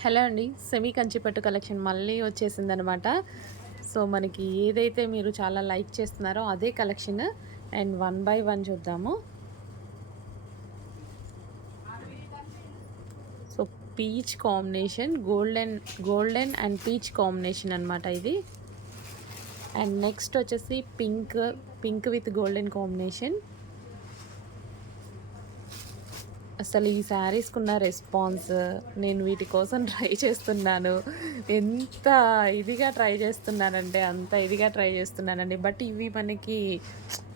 Hello అండి. Semi కంచిపట్టు collection మళ్ళీ వచ్చేసిందనమాట. So, మనకి ఏదైతే మీరు చాలా లైక్ చేస్తున్నారో అదే collection. And one by one చూద్దాము. So, peach combination golden and peach combination అనమాట ఇది. అండ్ నెక్స్ట్ వచ్చేసి పింక్ విత్ గోల్డెన్ కాంబినేషన్. అసలు ఈ శారీస్‌కున్న రెస్పాన్స్, నేను వీటి కోసం ట్రై చేస్తున్నాను. ఎంత ఇదిగా ట్రై చేస్తున్నానంటే, అంత ఇదిగా ట్రై చేస్తున్నానండి. బట్ ఇవి మనకి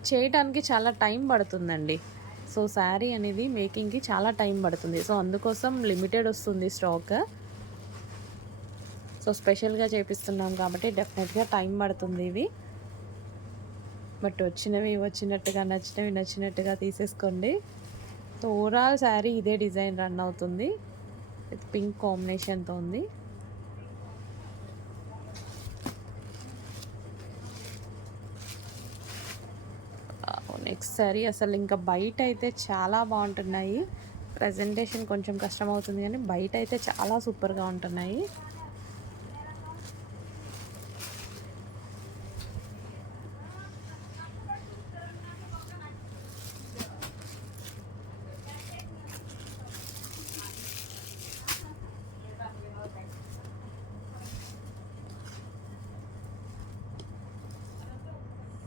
చేయటానికి చాలా టైం పడుతుందండి. సో, శారీ అనేది మేకింగ్‌కి చాలా టైం పడుతుంది. సో, అందుకోసం లిమిటెడ్ వస్తుంది స్టాక్. సో, స్పెషల్‌గా చేపిస్తున్నాం కాబట్టి డెఫినెట్‌గా టైం పడుతుంది ఇవి. బట్ వచ్చినవి వచ్చినట్టుగా, నచ్చినవి నచ్చినట్టుగా తీసేసుకోండి. సో, ఓవరాల్ శారీ ఇదే డిజైన్ రన్ అవుతుంది. విత్ పింక్ కాంబినేషన్‌తో ఉంది. నెక్స్ట్ శారీ అసలు ఇంకా బయటైతే చాలా బావుంటున్నాయి. ప్రజెంటేషన్ కొంచెం కష్టమవుతుంది గానీ, బయటైతే చాలా సూపర్‌గా ఉంటున్నాయి.